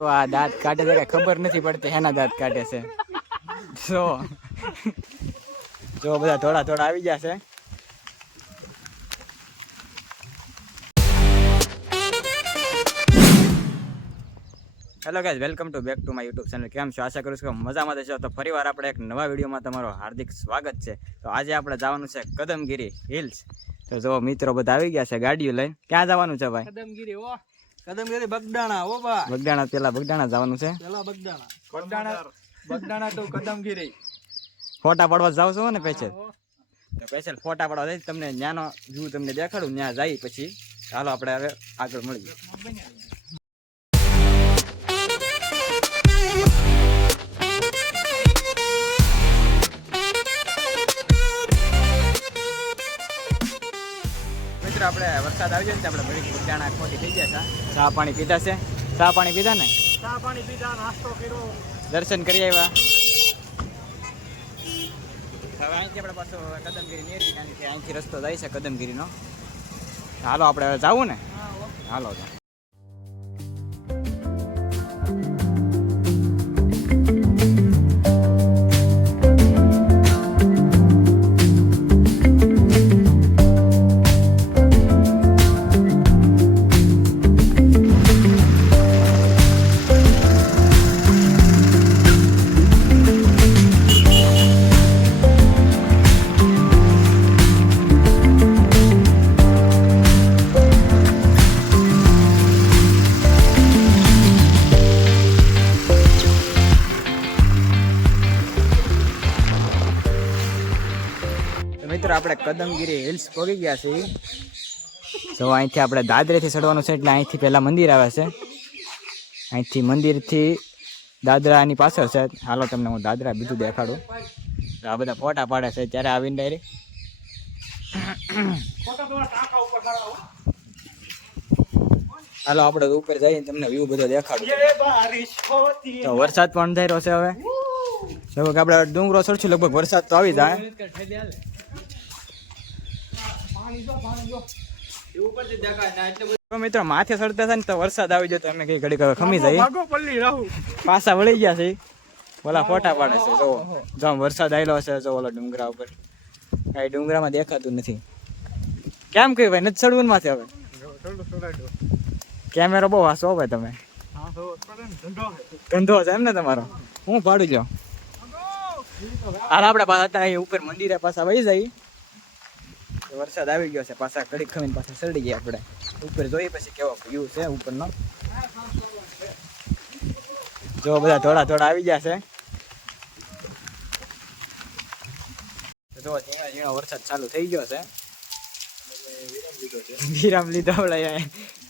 તો આ દાંત કાઢે છે કઈ ખબર નથી પડતી હેના દાંત કાઢે છે. જો બધા થોડા થોડા આવી જશે. Hello guys, welcome to back to my YouTube channel. કેમ છો? આશા કરું છું કે મજામાં જશો. તો ફરીવાર આપણે એક નવા વિડીયોમાં તમારું હાર્દિક સ્વાગત છે. તો આજે આપણે જવાનું છે કદમગીરી હિલ્સ. તો જો મિત્રો બધા આવી ગયા છે ગાડીઓ લઈને. ક્યાં જવાનું છે ભાઈ? કદમગીરી. ઓ કદમગીરી બગડાણા. ઓ બા બગડાણા. પેલા બગડાણા જવાનું છે. પેલા બગડાણા તો કદમગીરી. ફોટા પાડવા જાવ છો ને પેચલ? તો પેચલ ફોટા પાડવા જાય તમને ન્યાનો વ્યૂ તમને દેખાડું. ત્યાં જાય પછી ચાલો આપણે હવે આગળ મળીએ. આપણે વરસાદ આવી જાય ને આપણે બધી બગડાણા ખોટી થઈ ગયા છે. ચા પાણી પીધા છે? ચા પાણી પીધા ને? ચા પાણી પીધા, નાસ્તો કર્યો, દર્શન કરી આવ્યા. હવે અહીંથી આપણે પાછો કદમગીરી નેરી, કારણ કે અહીંથી રસ્તો જાય છે કદમગીરીનો. હાલો આપણે હવે જવું ને? હાલો. મિત્રો આપણે કદમગીરી હિલ્સ પહોંચી ગયા છીએ. તો અહીંથી આપણે દાદરેથી ચડવાનું છે, એટલે અહીંથી પહેલાં મંદિર આવે છે. અહીંથી મંદિરથી દાદરાની પાછળ છે. હાલો તમને હું દાદરા બીજું દેખાડું. આ બધા ફોટા પાડે છે ત્યારે આવીને ડાયરેક્ટ. હાલો આપણે ઉપર જઈને તમને વ્યૂ બધો દેખાડું. તો વરસાદ પણ અંધાર્યો છે. હવે જો કે આપણે ડુંગરો ચડશું લગભગ વરસાદ તો આવી જાય. મિત્રો માથે ચડતા થાય ને તો વરસાદ આવી જાય તો અમે કઈ ઘડી ખમી જાય. પાછા વળી ગયા છે. ઓલા ફોટા પાડે છે. જો વરસાદ આવેલો છે. જો ઓલા ડુંગરા ઉપર કઈ ડુંગરામાં દેખાતું નથી. કેમ કહ્યું ભાઈ? નથી ચડવું માથે? હવે કેમેરો બહુ વાસો ભાઈ. તમે ધંધો છે એમ ને તમારો? હું પાડું જાઉં. હાલ આપણે પાછા અહીં ઉપર મંદિરે પાછા વહી જાય. વરસાદ આવી ગયો છે. પાછા ઘડીક ખમીને પાછા ચડી ગયા આપણે ઉપર. જોઈએ પછી કેવો વ્યૂ છે ઉપરનો. જો બધા થોડા થોડા આવી ગયા છે. જો ધીમે ધીમે વરસાદ ચાલુ થઈ ગયો છે. વિરામ લીધો. આપણે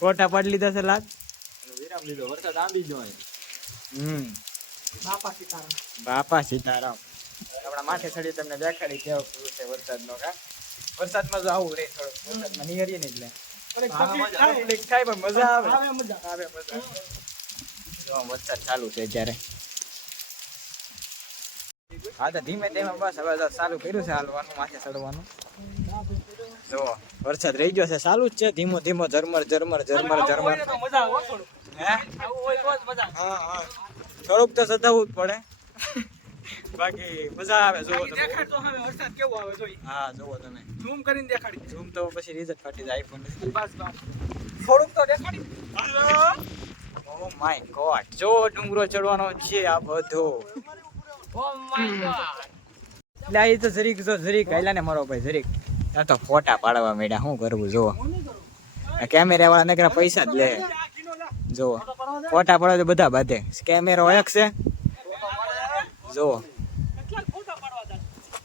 ફોટા પાડી લીધા છે. લાગ વિરામ લીધો. વરસાદ આંબી ગયો. બાપા સીતારામ. આપણા માથે ચડી તમને દેખાડી કેવો વ્યૂ છે વરસાદનો. કા વરસાદમાં જો આવું રે થોડું વરસાદમાં નિહરીએ ને એટલે થાય પણ મજા આવે. વરસાદ ચાલુ છે જ્યારે. હા તો ધીમે ધીમે બસ હવે ચાલુ કર્યું છે હાલવાનું, માથે ચડવાનું. જો વરસાદ રહી ગયો છે. ચાલુ જ છે ધીમો ધીમો ઝરમર ઝરમર ઝરમર ઝરમર. થોડુંક તો સતાવવું જ પડે, બાકી મજા આવે. જોવો તમે વરસાદ કેવો આવે જોઈ. હા જોવો તમે ઝૂમ કરીને દેખાડી. ઝૂમ તો પછી રિઝલ્ટ ફાટી જાય આઈફોન. બસ થોડુંક તો દેખાડી. Oh my God. જો ડુંગરો ચડવાનો છે આ બધો. Oh my God. એટલે આ તો જરીક જો જરીક આયલા ને મારો ભાઈ જરીક. આ તો ફોટા પાડવા માંડ્યા. શું કરવું? જોવો કેમેરા વાળા નકરા પૈસા જ લે. જોવો ફોટા પાડવા તો બધા બાંધે. કેમેરો એક છે. જોવો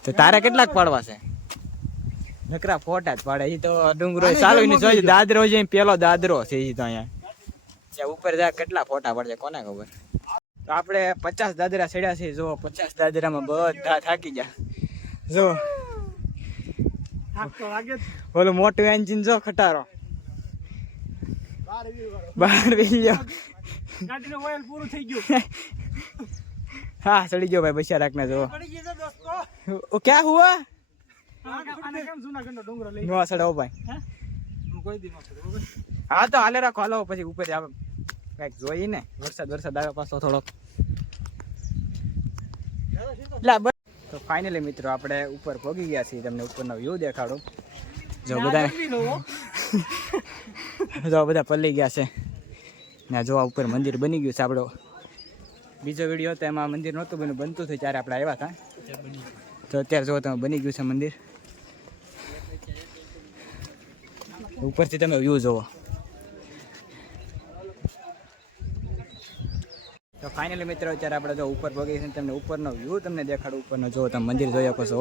તો તારે કેટલાક પાડવા છે? નકરા ફોટા જ પાડે. એ તો ડુંગરો ચાલુ જોઈ. દાદરો છે પેલો દાદરો છે. એ તો અહીંયા ઉપર જા કેટલા ફોટા પડશે કોને ખબર. તો આપણે 50 દાદરા ચડ્યા છે. જો 50 દાદરામાં બધા થાકી ગયા. જો ઓલું મોટું એન્જિન જો ખટારો બહાર વી ગયો. ગાડીનું ઓઇલ પૂરું થઈ ગયું. હા ચડી ગયો ભાઈ. બચ્યા રાખને જો. ઓ ક્યાં હુઆ? નો ચડાવો ભાઈ. હા તો હાલે રાખો. હાલો પછી ઉપર કાંઈક જોઈ ને વરસાદ આવે પાછો થોડોક. તો ફાઇનલી મિત્રો આપણે ઉપર પહોંચી ગયા છીએ. તમને ઉપરનો વ્યૂ દેખાડું. જો બધા પલ્લી ગયા છે ને. જો આ ઉપર મંદિર બની ગયું છે. આપણો બીજો વિડીયો હતો એમાં મંદિર નહોતું બન્યું, બનતું થયું ત્યારે આપણે આવ્યા હતા. તો અત્યારે જો તમે બની ગયું છે મંદિર. ઉપરથી તમે વ્યૂ જોવો. તો ફાઇનલી મિત્રો અત્યારે આપણે જો ઉપર પહોંચી છે. તમને ઉપરનો વ્યૂ તમને દેખાડું. ઉપરનો જો તમે મંદિર જોઈ શકો છો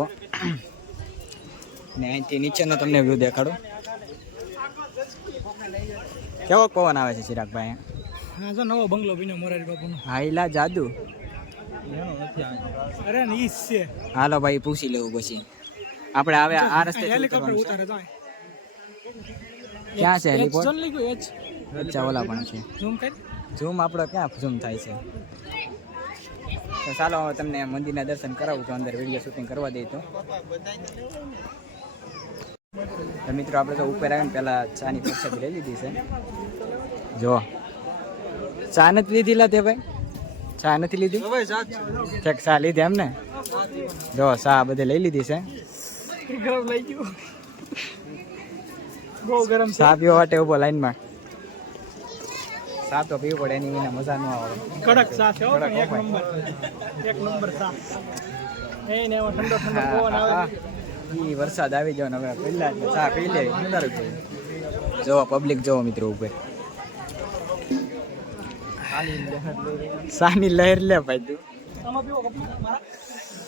ને અહીંથી નીચેનો તમને વ્યૂ દેખાડું. કેવો પવન આવે છે ચિરાગભાઈ? હા જો નવો બંગલો બન્યો મોરારી બાપુનો. હાઈલા જાદુ. અરે નીસ છે. હાલો ભાઈ પૂછી લેવું પછી. આપણે આવે આ રસ્તે હેલિકોપ્ટર ઉતારે જાય. ક્યાં છે હેલિકોપ્ટર? જોન લઈ ગયો અચ્છા ઓલા પણ છે. ઝૂમ કરી ઝૂમ આપણો ક્યાં ઝૂમ થાય છે? તો ચાલો હવે તમને મંદિરના દર્શન કરાવું છું. અંદર વિડીયો શૂટિંગ કરવા દઈ તો મિત્રો આપણે તો ઉપર આવીને પહેલાં ચાની પ્રસાદી લઈ લીધી છે. જો ચા નથી લીધી લા તે ભાઈ? ચા નથી લીધી? ચેક ચા લીધી એમ ને? જો ચા બધે લઈ લીધી છે. ગરમ લઈ ગયો. બહુ ગરમ ચા પીવા માટે ઉભો લાઈનમાં. ચા તો પીવું પડે, એની વિના મજા ન આવે. કડક ચા છે એક નંબર ચા. એ ને એવો ઠંડો પવન આવે. ઈ વરસાદ આવી ગયો ને હવે પહેલા ચા પી લે. જોવો પબ્લિક જોવો મિત્રો ઉપર. સાની લહેર લે ભાઈ તું.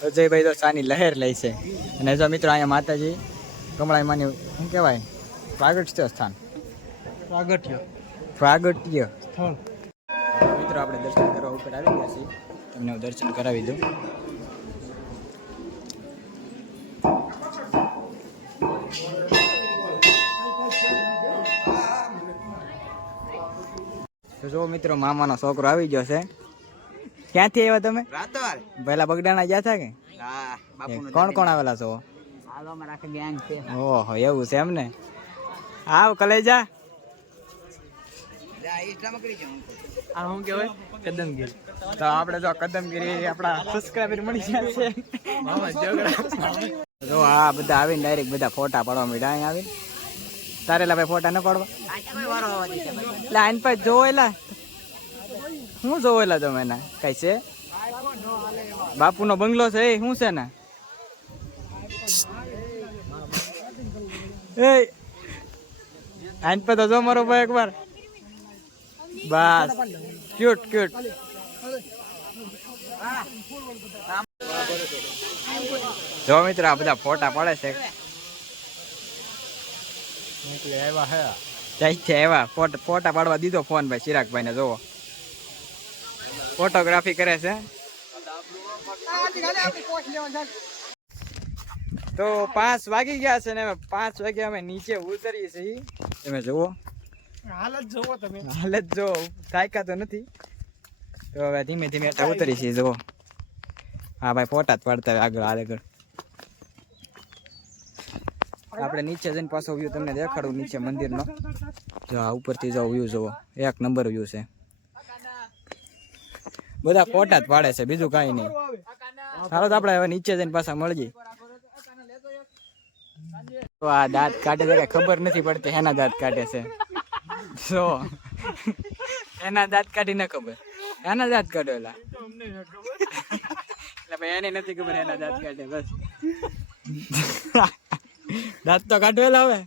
અજયભાઈ તો સાની લહેર લે છે. અને જો મિત્રો અહીંયા માતાજી કમળાઈમાની શું કહેવાય? પ્રાગટ્ય સ્થાન. પ્રાગટ્ય સ્થળ. મિત્રો આપણે દર્શન કરવા ઉપર આવી ગયા છીએ. તમને હું દર્શન કરાવી દઉં. તો જો મિત્રો મામાનો છોકરો આવી ગયો છે. ક્યાંથી આવ્યા તમે? રાતવાર. પહેલા બગડાણા ગયા હતા કે? હા. કોણ કોણ આવેલા છો? ઓહો એવું છે એમ ને. આવ કલેજા. કદમગીરી. તો આપણે જો કદમગીરી આપણા સબસ્ક્રાઇબર મળી ગયા છે. જો આ બધા આવીને ડાયરેક્ટ બધા ફોટા પાડવા માંડ્યા. અહીં આવીને તારેલા ભાઈ ફોટા ન પાડવા એટલે આઈને પછી જોવેલા. શું જોવેલા તમે એના? કઈ છે? બાપુનો બંગલો છે એ શું છે ને? એ આઈને પછી તો જો મારો ભાઈ એકવાર. બસ ક્યુટ ક્યુટ. જો મિત્રો આ બધા ફોટા પડે છે. આવ્યા ફોટા પાડવા દીધો ફોન ભાઈ ચિરાગભાઈ ને. જોવો ફોટોગ્રાફી કરે છે. તો 5 વાગી ગયા છે ને 5 વાગે અમે નીચે ઉતરીએ છીએ. તમે જુઓ હાલત જોવો તમે. હાલત જો થાક્યા તો નથી. તો હવે ધીમે ધીમે ઉતરી છીએ. જુઓ હા ભાઈ ફોટા જ પાડતા આગળ આગળ. આપણે નીચે જઈને પાછો વ્યૂ તમને દેખાડું નીચે મંદિરનો. જો આ ઉપરથી જો વ્યૂ જોવો. એક નંબર વ્યૂ છે. બધા ફોટા જ પાડે છે, બીજું કાંઈ નહીં. ચાલો તો આપણે હવે નીચે જઈને પાછા મળીએ. તો આ દાંત કાઢે છે, ખબર નથી પડતી એના દાંત કાઢે છે. જો એના દાંત કાઢી ન ખબર એના દાંત કાઢેલા એટલે ભાઈ એને નથી ખબર એના દાંત કાઢે. બસ દાંત તો કાઢવેલા હવે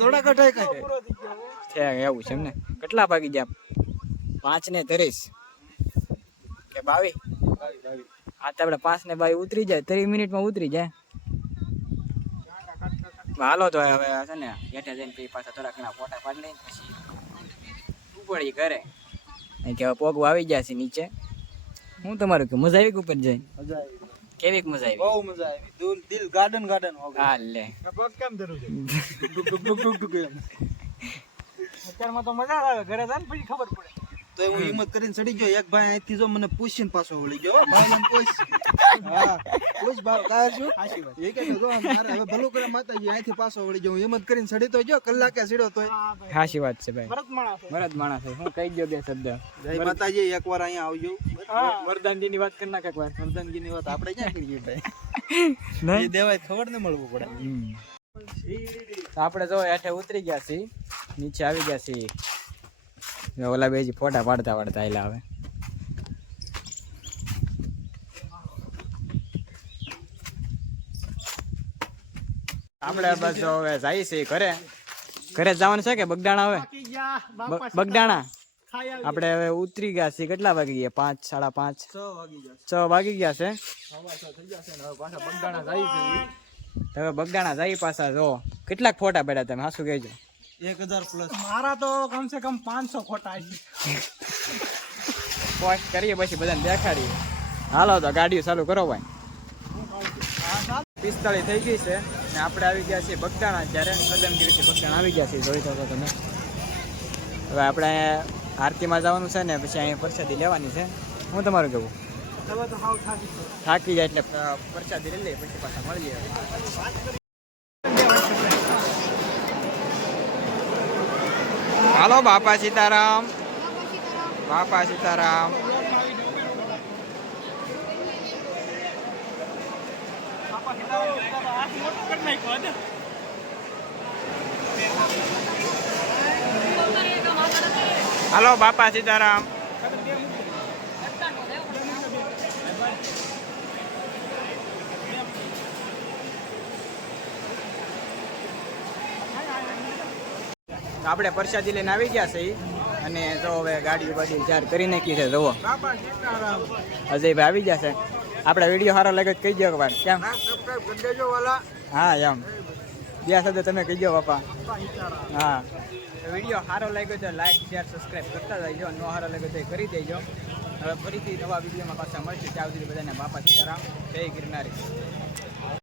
થોડા કઢાય છે. એવું છે એમને. કેટલા ભાગી ગયા? 5:30 કે 22? આ તો આપણે 5:22 ઉતરી જાય. 30 મિનિટમાં ઉતરી જાય. હાલો તો હવે છે ને હેઠે જઈને પછી પાછા થોડા ઘણા ફોટા પાડી લઈને પછી ઉપડી ઘરે. કે હવે પોગવા આવી ગયા છે નીચે. હું તમારું કે મજા આવી ઉપર જઈને? મજા આવી. કેવી મજા આવી? બહુ મજા આવી. દિલ ગાર્ડન ગાર્ડન હો ગયા. હા લે પગ કેમ ધરું છે? ડુક ડુક ડુક ડુક ડુક. અત્યારમાં તો મજા આવે. ઘરે જાય ને પછી ખબર પડે. તો તો હું હિંમત કરીને ચડી ગયો. એક ભાઈ અહીંથી જો મને પૂછીને પાછો વળી ગયો. ભાઈ મને પૂછ. હા પૂછ ભાઈ કાય શું? સાચી વાત. એ કે જો મારે હવે ભલું કરે માતાજી અહીંથી પાછો વળી ગયો. હું હિંમત કરીને ચડી તો ગયો. કલાકે ચડ્યો તોય. સાચી વાત છે ભાઈ. મરદ માણસ હું કહી ગયો બે શબ્દ. જય માતાજી. એકવાર અહીંયા આવજો. વરદાનજી ની વાત કરી નાખ એકવાર. વરદાનજી ની વાત આપણે ક્યાં કરીએ ભાઈ? નહીં એ દેવાય ખબર ન મળવું પડે. આપણે જો હેઠે ઉતરી ગયા છીએ, નીચે આવી ગયા છીએ. ઓલા બેજી ફોટા પાડતા પાડતા આયલા હવે. આપણે બસ હવે જાય છે ઘરે. ઘરે જવાનું છે કે બગદાણા? હવે બગદાણા આપણે હવે ઉતરી ગયા છીએ. કેટલા વાગી ગયા? 5, 5:30. 6 વાગી ગયા છે. હવે બગદાણા જાય પાછા. જો કેટલાક ફોટા પડ્યા તમે હાસુ કહેજો. 1000+. મારા તો કમસે કમ 500 ખોટા છે. પોસ્ટ કરીએ પછી બધાને દેખાડીએ. હાલો તો ગાડીઓ ચાલુ કરો ભાઈ. 45 થઈ ગઈ છે ને આપણે આવી ગયા છીએ બગદાણા. ત્યારે કદમગીરીથી બગદાણા આવી ગયા છીએ, જોઈ શકો તમે. હવે આપણે આરતીમાં જવાનું છે ને પછી અહીંયા પ્રસાદી લેવાની છે. હું તમારું કહેવું થાકી જાય એટલે પ્રસાદી લઈ લઈએ પછી પાછા મળીએ. હાલો બાપા સીતારામ. બાપા સીતારામ. હાલો બાપા સીતારામ. આપણે પ્રસાદી લઈને આવી ગયા છે અને તો હવે ગાડી બાડી ચાર કરી નાખી છે. જુઓ અજયભાઈ આવી ગયા છે. આપણે વિડીયો સારો લાગે કહી દો વાર. કેમ? હા એમ બે શબ્દ તમે કહી દો બાપા. હા વિડીયો સારો લાગ્યો તો લાઈક શેર સબસ્ક્રાઈબ કરતા જઈજો. ન સારો લાગ્યો તો કરી દેજો. હવે ફરીથી નવા વિડીયોમાં પાછા મળશે. ત્યાં સુધી બધાને બાપા સીતારામ. જય ગિરનારી.